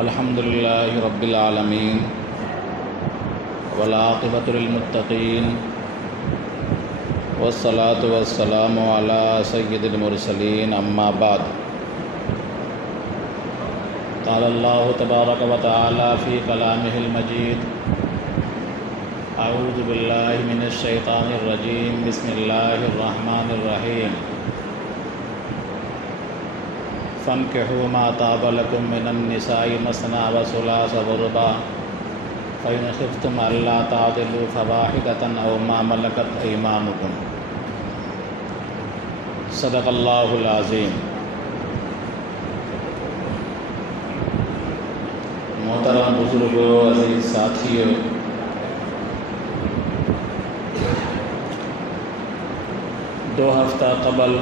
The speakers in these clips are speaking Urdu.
الحمد للہ رب العالمین والعاقبۃ للمتقین والصلاة والسلام علی سید المرسلین اما بعد قال اللہ تبارک و تعالی فی کلامہ المجید اعوذ باللہ من الشیطان الرجیم بسم اللہ الرحمن الرحیم فانکحوا ما طاب لکم من النساء مثنی وثلاث ورباع فإن خفتم ألا تعدلوا فواحدة أو ما ملكت أيمانكم صدق اللہ العظیم۔ محترم بزرگوں، عزیز ساتھیوں، دو ہفتہ قبل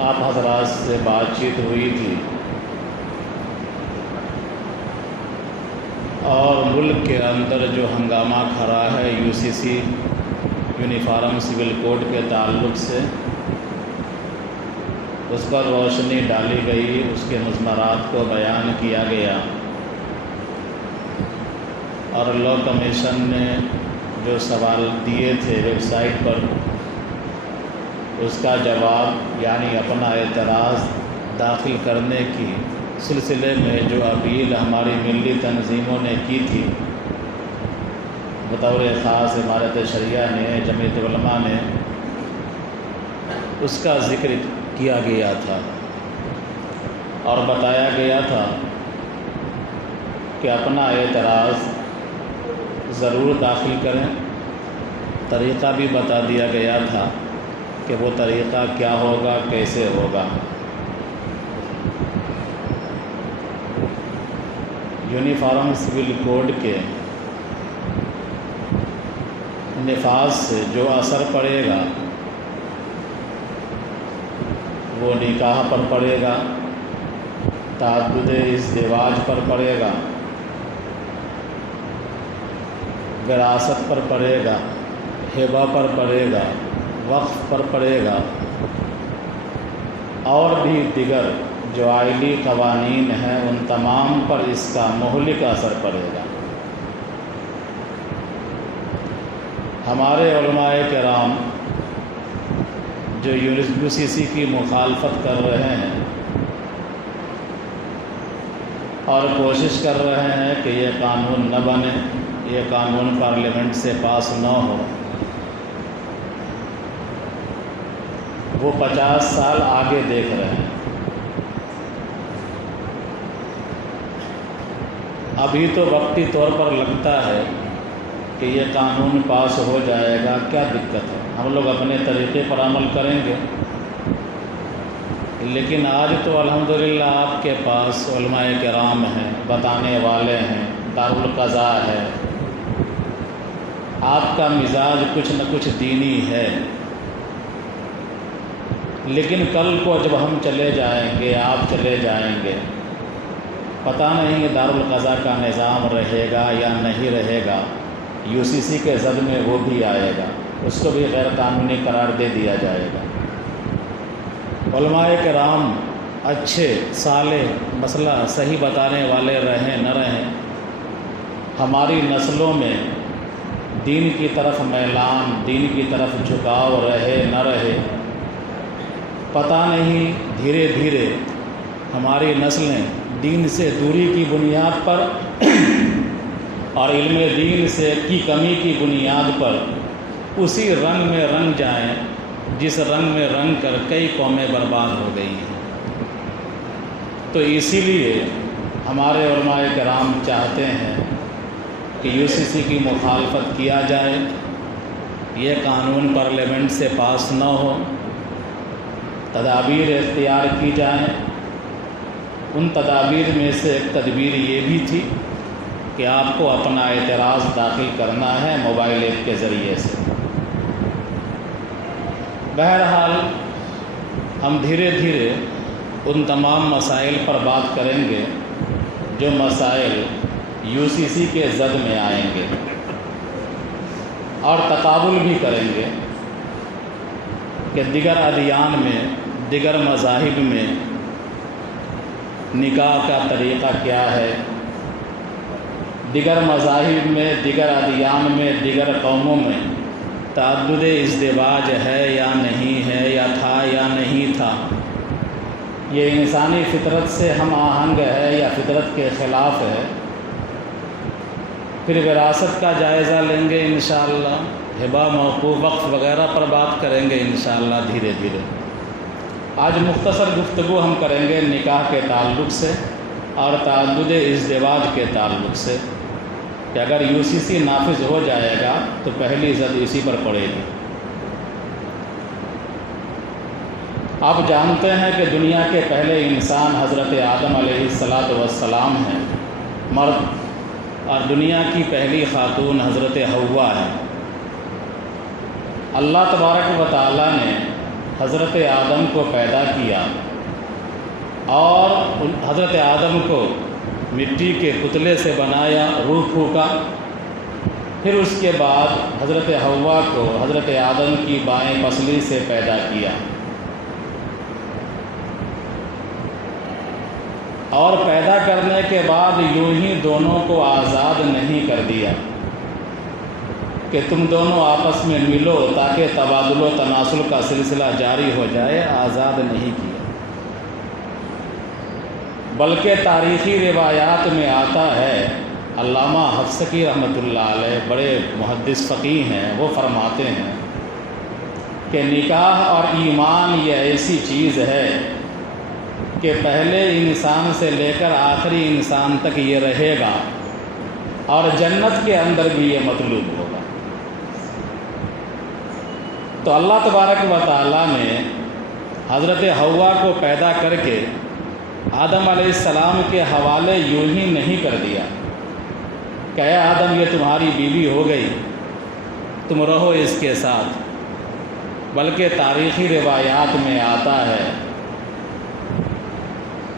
آپ حضرات سے بات چیت ہوئی تھی اور ملک کے اندر جو ہنگامہ کھڑا ہے UCC یونیفارم سول کوڈ کے تعلق سے، اس پر روشنی ڈالی گئی، اس کے مضمرات کو بیان کیا گیا اور لا کمیشن نے جو سوال دیے تھے ویب سائٹ پر، اس کا جواب یعنی اپنا اعتراض داخل کرنے کی سلسلے میں جو اپیل ہماری ملی تنظیموں نے کی تھی، بطور خاص امارت شریعہ نے، جمعیت علماء نے، اس کا ذکر کیا گیا تھا اور بتایا گیا تھا کہ اپنا اعتراض ضرور داخل کریں۔ طریقہ بھی بتا دیا گیا تھا کہ وہ طریقہ کیا ہوگا، کیسے ہوگا۔ یونیفارم سول کوڈ کے نفاذ سے جو اثر پڑے گا وہ نکاح پر پڑے گا، تعدد ازدواج پر پڑے گا، وراثت پر پڑے گا، ہبہ پر پڑے گا، وقف پر پڑے گا، اور بھی دیگر جو آئلی قوانین ہیں ان تمام پر اس کا مہلک اثر پڑے گا۔ ہمارے علماء کرام جو UCC کی مخالفت کر رہے ہیں اور کوشش کر رہے ہیں کہ یہ قانون نہ بنے، یہ قانون پارلیمنٹ سے پاس نہ ہو، وہ 50 سال آگے دیکھ رہے ہیں۔ ابھی تو وقتی طور پر لگتا ہے کہ یہ قانون پاس ہو جائے گا، کیا دقت ہے، ہم لوگ اپنے طریقے پر عمل کریں گے، لیکن آج تو الحمدللہ آپ کے پاس علماء کرام ہیں، بتانے والے ہیں، دارالقضاء ہے، آپ کا مزاج کچھ نہ کچھ دینی ہے، لیکن کل کو جب ہم چلے جائیں گے، آپ چلے جائیں گے، پتہ نہیں کہ دارالقضاء کا نظام رہے گا یا نہیں رہے گا، UCC کے زد میں وہ بھی آئے گا، اس کو بھی غیر قانونی قرار دے دیا جائے گا۔ علماء کرام اچھے صالح مسئلہ صحیح بتانے والے رہیں نہ رہیں، ہماری نسلوں میں دین کی طرف میلان، دین کی طرف جھکاؤ رہے نہ رہے، پتہ نہیں، دھیرے دھیرے ہماری نسلیں دین سے دوری کی بنیاد پر اور علم دین سے کی کمی کی بنیاد پر اسی رنگ میں رنگ جائیں جس رنگ میں رنگ کر کئی قومیں برباد ہو گئی ہیں۔ تو اسی لیے ہمارے علماء کرام چاہتے ہیں کہ UCC کی مخالفت کیا جائے، یہ قانون پارلیمنٹ سے پاس نہ ہو، تدابیر اختیار کی جائیں۔ ان تدابیر میں سے ایک تدبیر یہ بھی تھی کہ آپ کو اپنا اعتراض داخل کرنا ہے موبائل ایپ کے ذریعے سے۔ بہرحال ہم دھیرے دھیرے ان تمام مسائل پر بات کریں گے جو مسائل UCC کے زد میں آئیں گے، اور تقابل بھی کریں گے کہ دیگر ادیان میں، دیگر مذاہب میں نکاح کا طریقہ کیا ہے، دیگر مذاہب میں، دیگر ادیان میں، دیگر قوموں میں تعدد ازدواج ہے یا نہیں ہے، یا تھا یا نہیں تھا، یہ انسانی فطرت سے ہم آہنگ ہے یا فطرت کے خلاف ہے۔ پھر وراثت کا جائزہ لیں گے انشاءاللہ، ہبہ، موقوف، وقف وغیرہ پر بات کریں گے انشاءاللہ دھیرے دھیرے۔ آج مختصر گفتگو ہم کریں گے نکاح کے تعلق سے اور تعدد ازدواج کے تعلق سے، کہ اگر UCC نافذ ہو جائے گا تو پہلی زد اسی پر پڑے گی۔ آپ جانتے ہیں کہ دنیا کے پہلے انسان حضرت آدم علیہ السلام ہیں، مرد، اور دنیا کی پہلی خاتون حضرت حوا ہے۔ اللہ تبارک و تعالیٰ نے حضرت آدم کو پیدا کیا اور حضرت آدم کو مٹی کے پتلے سے بنایا، روح پھونکا، پھر اس کے بعد حضرت حوا کو حضرت آدم کی بائیں پسلی سے پیدا کیا، اور پیدا کرنے کے بعد یوں ہی دونوں کو آزاد نہیں کر دیا کہ تم دونوں آپس میں ملو تاکہ تبادل و تناسل کا سلسلہ جاری ہو جائے، آزاد نہیں کیا، بلکہ تاریخی روایات میں آتا ہے، علامہ حفصکی رحمۃ اللہ علیہ بڑے محدث فقیہ ہیں، وہ فرماتے ہیں کہ نکاح اور ایمان یہ ایسی چیز ہے کہ پہلے انسان سے لے کر آخری انسان تک یہ رہے گا، اور جنت کے اندر بھی یہ مطلوب ہوگا۔ تو اللہ تبارک و تعالیٰ نے حضرت حوا کو پیدا کر کے آدم علیہ السلام کے حوالے یوں ہی نہیں کر دیا کہ اے آدم یہ تمہاری بیوی ہو گئی، تم رہو اس کے ساتھ، بلکہ تاریخی روایات میں آتا ہے،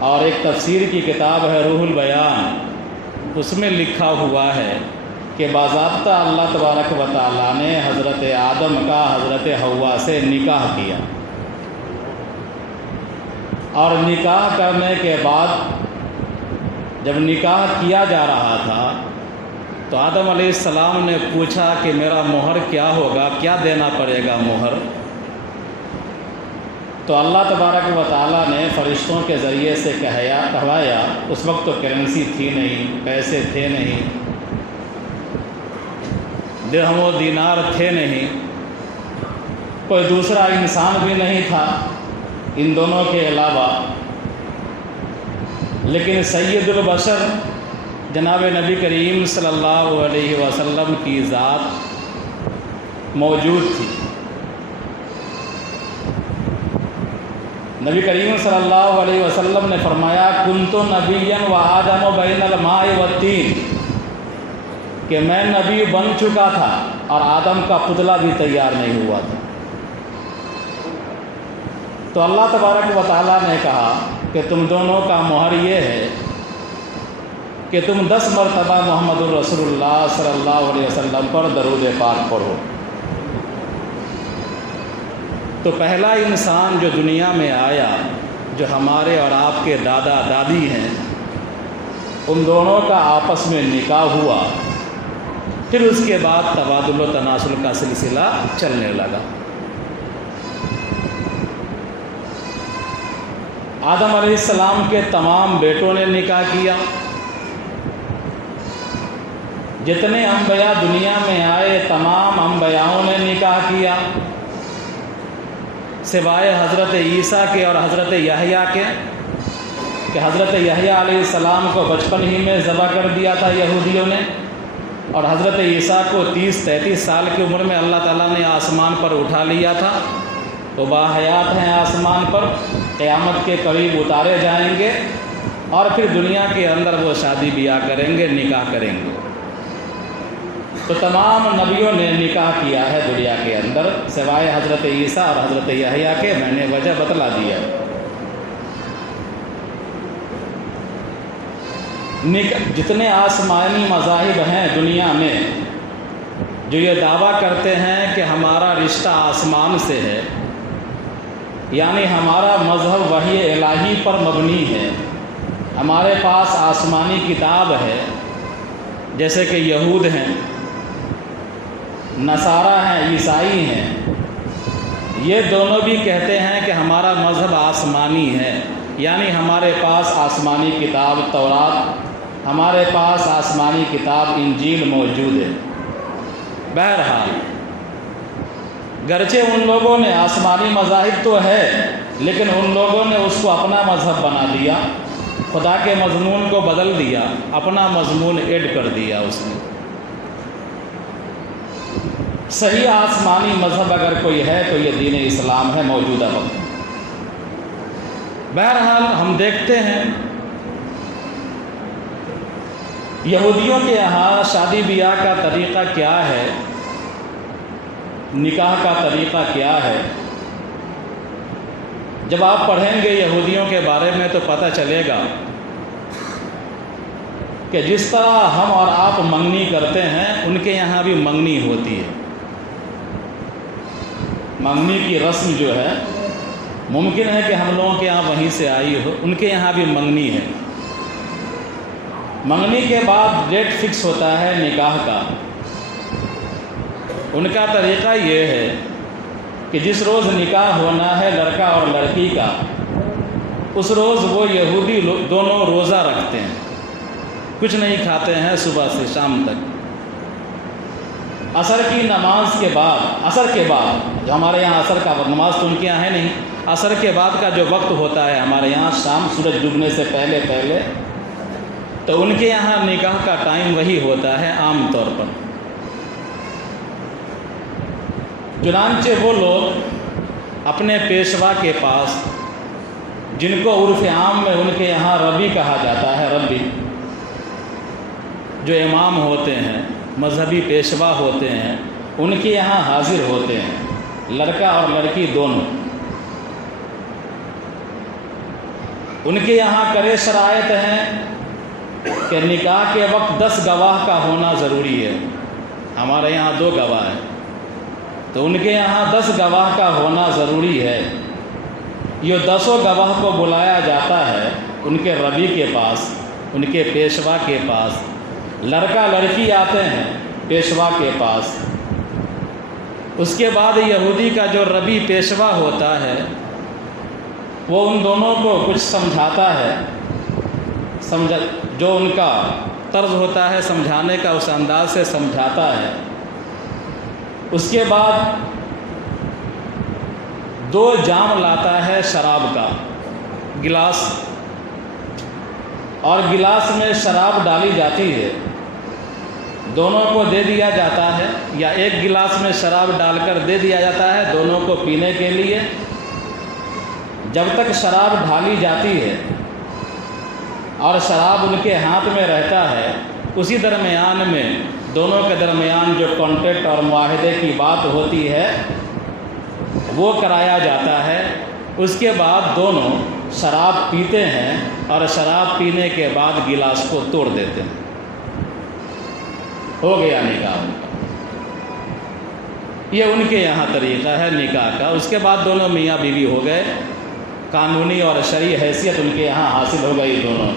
اور ایک تفسیر کی کتاب ہے روح البیان، اس میں لکھا ہوا ہے کہ باضابطہ اللہ تبارک و تعالیٰ نے حضرت آدم کا حضرت حوا سے نکاح کیا، اور نکاح کرنے کے بعد جب نکاح کیا جا رہا تھا تو آدم علیہ السلام نے پوچھا کہ میرا مہر کیا ہوگا، کیا دینا پڑے گا مہر؟ تو اللہ تبارک و تعالیٰ نے فرشتوں کے ذریعے سے کہوایا، اس وقت تو کرنسی تھی نہیں، پیسے تھے نہیں، درہم و دینار تھے نہیں، کوئی دوسرا انسان بھی نہیں تھا ان دونوں کے علاوہ، لیکن سید البشر جناب نبی کریم صلی اللہ علیہ وسلم کی ذات موجود تھی۔ نبی کریم صلی اللہ علیہ وسلم نے فرمایا کنت نبیا و آدم بین الماء والطین، کہ میں نبی بن چکا تھا اور آدم کا پتلا بھی تیار نہیں ہوا تھا۔ تو اللہ تبارک و تعالیٰ نے کہا کہ تم دونوں کا مہر یہ ہے کہ تم 10 مرتبہ محمد الرسول اللہ صلی اللہ علیہ وسلم پر درود پاک پڑھو۔ تو پہلا انسان جو دنیا میں آیا، جو ہمارے اور آپ کے دادا دادی ہیں، ان دونوں کا آپس میں نکاح ہوا، پھر اس کے بعد تبادل و تناسل کا سلسلہ چلنے لگا۔ آدم علیہ السلام کے تمام بیٹوں نے نکاح کیا، جتنے انبیاء دنیا میں آئے تمام انبیاؤں نے نکاح کیا، سوائے حضرت عیسیٰ کے اور حضرت یحییٰ کے، کہ حضرت یحییٰ علیہ السلام کو بچپن ہی میں ذبح کر دیا تھا یہودیوں نے، اور حضرت عیسیٰ کو 30-33 سال کی عمر میں اللہ تعالیٰ نے آسمان پر اٹھا لیا تھا، وہ باحیات ہیں آسمان پر، قیامت کے قریب اتارے جائیں گے، اور پھر دنیا کے اندر وہ شادی بیاہ کریں گے، نکاح کریں گے۔ تو تمام نبیوں نے نکاح کیا ہے دنیا کے اندر، سوائے حضرت عیسیٰ اور حضرت یحییٰ کے، میں نے وجہ بتلا دیا۔ جتنے آسمانی مذاہب ہیں دنیا میں جو یہ دعویٰ کرتے ہیں کہ ہمارا رشتہ آسمان سے ہے، یعنی ہمارا مذہب وحی الہی پر مبنی ہے، ہمارے پاس آسمانی کتاب ہے، جیسے کہ یہود ہیں، نصارہ ہیں، عیسائی ہیں، یہ دونوں بھی کہتے ہیں کہ ہمارا مذہب آسمانی ہے، یعنی ہمارے پاس آسمانی کتاب تورات، ہمارے پاس آسمانی کتاب انجیل موجود ہے۔ بہرحال گرچہ ان لوگوں نے آسمانی مذاہب تو ہے، لیکن ان لوگوں نے اس کو اپنا مذہب بنا دیا، خدا کے مضمون کو بدل دیا، اپنا مضمون ایڈ کر دیا اس نے۔ صحیح آسمانی مذہب اگر کوئی ہے تو یہ دین اسلام ہے موجودہ وقت۔ بہرحال ہم دیکھتے ہیں یہودیوں کے یہاں شادی بیاہ کا طریقہ کیا ہے، نکاح کا طریقہ کیا ہے۔ جب آپ پڑھیں گے یہودیوں کے بارے میں تو پتہ چلے گا کہ جس طرح ہم اور آپ منگنی کرتے ہیں ان کے یہاں بھی منگنی ہوتی ہے۔ منگنی کی رسم جو ہے ممکن ہے کہ ہم لوگوں کے یہاں وہیں سے آئی ہو، ان کے یہاں بھی منگنی ہے۔ منگنی کے بعد ڈیٹ فکس ہوتا ہے نکاح کا۔ ان کا طریقہ یہ ہے کہ جس روز نکاح ہونا ہے لڑکا اور لڑکی کا، اس روز وہ یہودی دونوں روزہ رکھتے ہیں، کچھ نہیں کھاتے ہیں صبح سے شام تک۔ عصر کی نماز کے بعد، عصر کے بعد، جو ہمارے یہاں عصر کا نماز تو ان کے یہاں ہے نہیں، عصر کے بعد کا جو وقت ہوتا ہے ہمارے یہاں شام سورج ڈوبنے سے پہلے، تو ان کے یہاں نکاح کا ٹائم وہی ہوتا ہے عام طور پر۔ چنانچہ وہ لوگ اپنے پیشوا کے پاس، جن کو عرف عام میں ان کے یہاں ربی کہا جاتا ہے، ربی جو امام ہوتے ہیں، مذہبی پیشوا ہوتے ہیں، ان کے یہاں حاضر ہوتے ہیں، لڑکا اور لڑکی دونوں۔ ان کے یہاں کرے شرائط ہیں کہ نکاح کے وقت 10 گواہ کا ہونا ضروری ہے، ہمارے یہاں 2 گواہ ہیں، تو ان کے یہاں 10 گواہ کا ہونا ضروری ہے۔ یہ 10 گواہ کو بلایا جاتا ہے ان کے ربی کے پاس، ان کے پیشوا کے پاس، لڑکا لڑکی آتے ہیں پیشوا کے پاس۔ اس کے بعد یہودی کا جو ربی پیشوا ہوتا ہے وہ ان دونوں کو کچھ سمجھاتا ہے، جو ان کا طرز ہوتا ہے سمجھانے کا، اس انداز سے سمجھاتا ہے۔ اس کے بعد 2 جام لاتا ہے شراب کا، گلاس، اور گلاس میں شراب ڈالی جاتی ہے، دونوں کو دے دیا جاتا ہے، یا ایک گلاس میں شراب ڈال کر دے دیا جاتا ہے دونوں کو پینے کے لیے۔ جب تک شراب ڈھالی جاتی ہے اور شراب ان کے ہاتھ میں رہتا ہے، اسی درمیان میں دونوں کے درمیان جو کانٹریکٹ اور معاہدے کی بات ہوتی ہے وہ کرایا جاتا ہے۔ اس کے بعد دونوں شراب پیتے ہیں اور شراب پینے کے بعد گلاس کو توڑ دیتے ہیں، ہو گیا نکاح ان کا۔ یہ ان کے یہاں طریقہ ہے نکاح کا۔ اس کے بعد دونوں میاں بیوی ہو گئے، قانونی اور شرعی حیثیت ان کے یہاں حاصل ہو گئی دونوں۔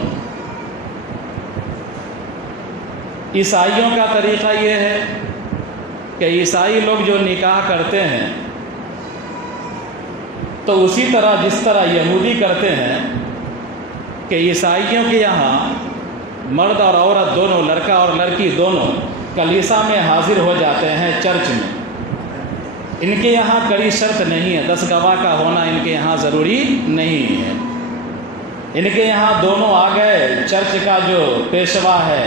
عیسائیوں کا طریقہ یہ ہے کہ عیسائی لوگ جو نکاح کرتے ہیں تو اسی طرح جس طرح یہودی کرتے ہیں کہ عیسائیوں کے یہاں مرد اور عورت دونوں، لڑکا اور لڑکی دونوں کلیسا میں حاضر ہو جاتے ہیں، چرچ میں۔ ان کے یہاں کڑی شرط نہیں ہے، 10 گواہ کا ہونا ان کے یہاں ضروری نہیں ہے۔ ان کے یہاں دونوں آ گئے، چرچ کا جو پیشوا ہے،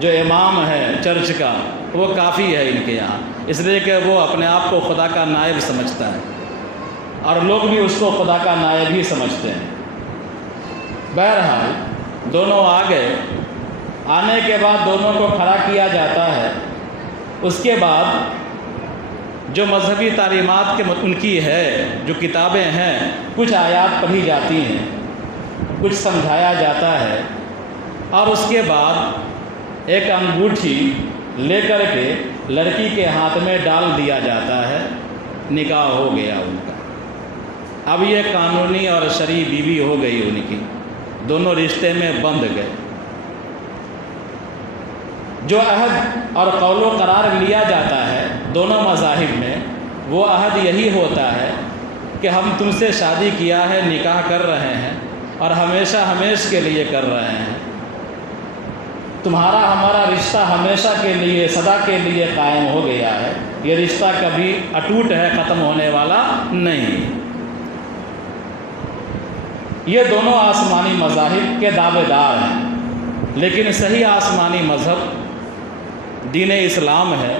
جو امام ہے چرچ کا، وہ کافی ہے ان کے یہاں، اس لیے کہ وہ اپنے آپ کو خدا کا نائب سمجھتا ہے اور لوگ بھی اس کو خدا کا نائب ہی سمجھتے ہیں۔ بہرحال دونوں آ گئے، آنے کے بعد دونوں کو کھڑا کیا جاتا ہے۔ اس کے بعد جو مذہبی تعلیمات کے ان کی ہے، جو کتابیں ہیں، کچھ آیات پڑھی جاتی ہیں، کچھ سمجھایا جاتا ہے، اور اس کے بعد ایک انگوٹھی لے کر کے لڑکی کے ہاتھ میں ڈال دیا جاتا ہے، نکاح ہو گیا ان کا۔ اب یہ قانونی اور شرعی بیوی ہو گئی ان کی، دونوں رشتے میں بندھ گئے۔ جو عہد اور قول و قرار لیا جاتا ہے دونوں مذاہب میں، وہ عہد یہی ہوتا ہے کہ ہم تم سے شادی کیا ہے، نکاح کر رہے ہیں اور ہمیشہ ہمیش کے لیے کر رہے ہیں، تمہارا ہمارا رشتہ ہمیشہ کے لیے سدا کے لیے قائم ہو گیا ہے، یہ رشتہ کبھی اٹوٹ ہے، ختم ہونے والا نہیں۔ یہ دونوں آسمانی مذاہب کے دعوے دار ہیں، لیکن صحیح آسمانی مذہب دین اسلام ہے،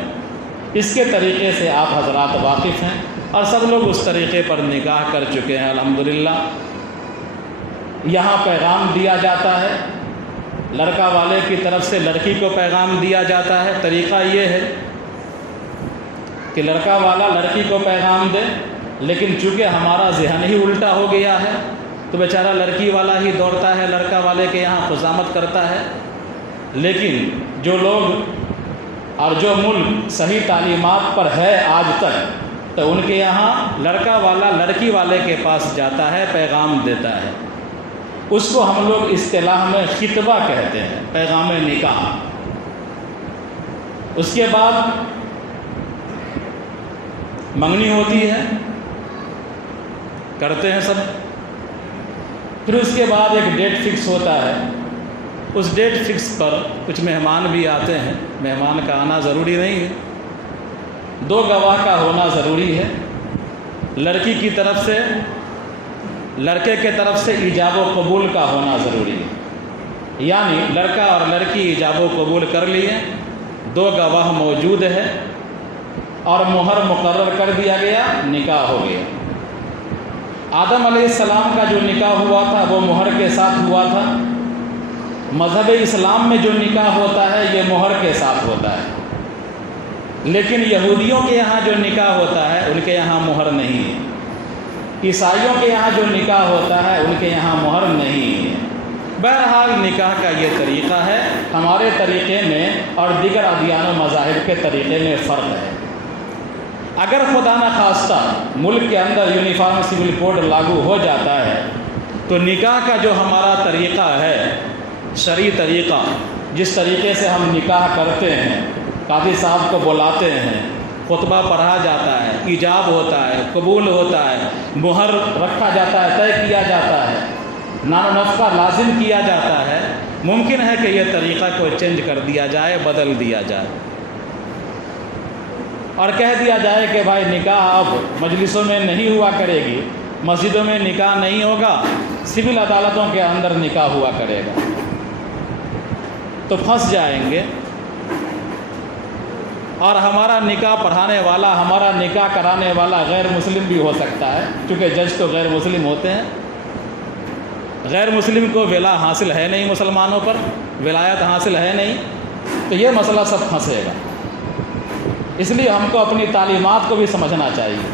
اس کے طریقے سے آپ حضرات واقف ہیں اور سب لوگ اس طریقے پر نکاح کر چکے ہیں الحمدللہ۔ یہاں پیغام دیا جاتا ہے، لڑکا والے کی طرف سے لڑکی کو پیغام دیا جاتا ہے۔ طریقہ یہ ہے کہ لڑکا والا لڑکی کو پیغام دے، لیکن چونکہ ہمارا ذہن ہی الٹا ہو گیا ہے تو بیچارہ لڑکی والا ہی دوڑتا ہے، لڑکا والے کے یہاں خوشامد کرتا ہے۔ لیکن جو لوگ اور جو ملک صحیح تعلیمات پر ہے آج تک، تو ان کے یہاں لڑکا والا لڑکی والے کے پاس جاتا ہے، پیغام دیتا ہے، اس کو ہم لوگ اصطلاح میں خطبہ کہتے ہیں، پیغام نکاح۔ اس کے بعد منگنی ہوتی ہے، کرتے ہیں سب، پھر اس کے بعد ایک ڈیٹ فکس ہوتا ہے، اس ڈیٹ فکس پر کچھ مہمان بھی آتے ہیں، مہمان کا آنا ضروری نہیں ہے، 2 گواہ کا ہونا ضروری ہے، لڑکی کی طرف سے لڑکے کے طرف سے ایجاب و قبول کا ہونا ضروری ہے، یعنی لڑکا اور لڑکی ایجاب و قبول کر لیے، 2 گواہ موجود ہے اور مہر مقرر کر دیا گیا، نکاح ہو گیا۔ آدم علیہ السلام کا جو نکاح ہوا تھا وہ مہر کے ساتھ ہوا تھا، مذہب اسلام میں جو نکاح ہوتا ہے یہ مہر کے ساتھ ہوتا ہے، لیکن یہودیوں کے یہاں جو نکاح ہوتا ہے ان کے یہاں مہر نہیں ہے، عیسائیوں کے یہاں جو نکاح ہوتا ہے ان کے یہاں مہر نہیں ہے۔ بہرحال نکاح کا یہ طریقہ ہے، ہمارے طریقے میں اور دیگر ادیان و مذاہب کے طریقے میں فرق ہے۔ اگر خدا نخواستہ ملک کے اندر یونیفارم سول کوڈ لاگو ہو جاتا ہے تو نکاح کا جو ہمارا طریقہ ہے، شرعی طریقہ، جس طریقے سے ہم نکاح کرتے ہیں، قاضی صاحب کو بلاتے ہیں، خطبہ پڑھا جاتا ہے، ایجاب ہوتا ہے، قبول ہوتا ہے، مہر رکھا جاتا ہے، طے کیا جاتا ہے، نان و نفقہ لازم کیا جاتا ہے، ممکن ہے کہ یہ طریقہ کو چینج کر دیا جائے، بدل دیا جائے اور کہہ دیا جائے کہ بھائی نکاح اب مجلسوں میں نہیں ہوا کرے گی، مسجدوں میں نکاح نہیں ہوگا، سول عدالتوں کے اندر نکاح ہوا کرے گا، تو پھنس جائیں گے اور ہمارا نکاح پڑھانے والا، ہمارا نکاح کرانے والا غیر مسلم بھی ہو سکتا ہے، کیونکہ جج تو غیر مسلم ہوتے ہیں۔ غیر مسلم کو ولا حاصل ہے نہیں، مسلمانوں پر ولایت حاصل ہے نہیں، تو یہ مسئلہ سب پھنسے گا۔ اس لیے ہم کو اپنی تعلیمات کو بھی سمجھنا چاہیے۔